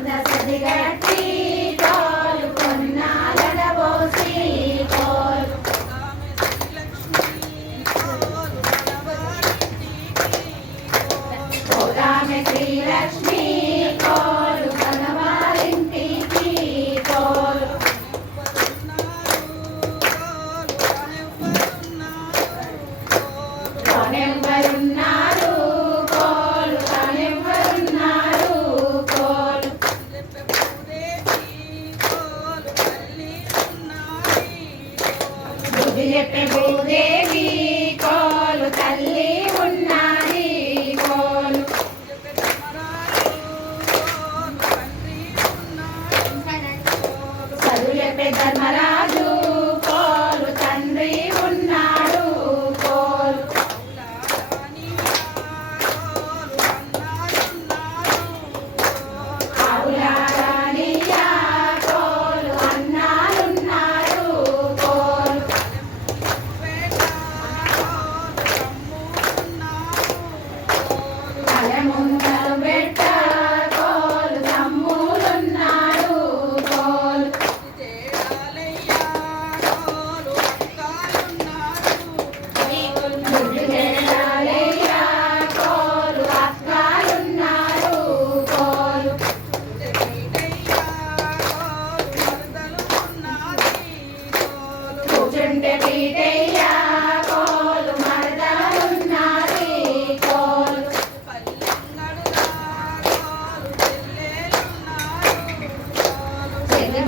juntas a llegar ti. ಅಭಿಜಪೆ Bhudevi hermoso.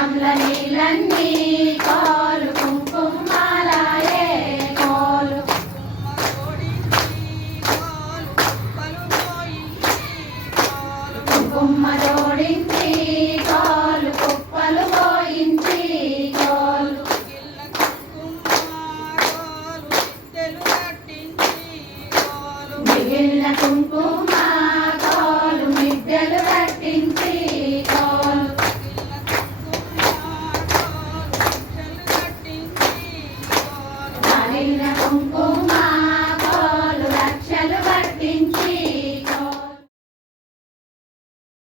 పాదంల నీలన్నీ కోలు కుంకుమాలే కోలు కుంకుమ జోడించి కోలు కుప్పలు పోయించి కోలు మిగిలిన కుంకుమ Mira.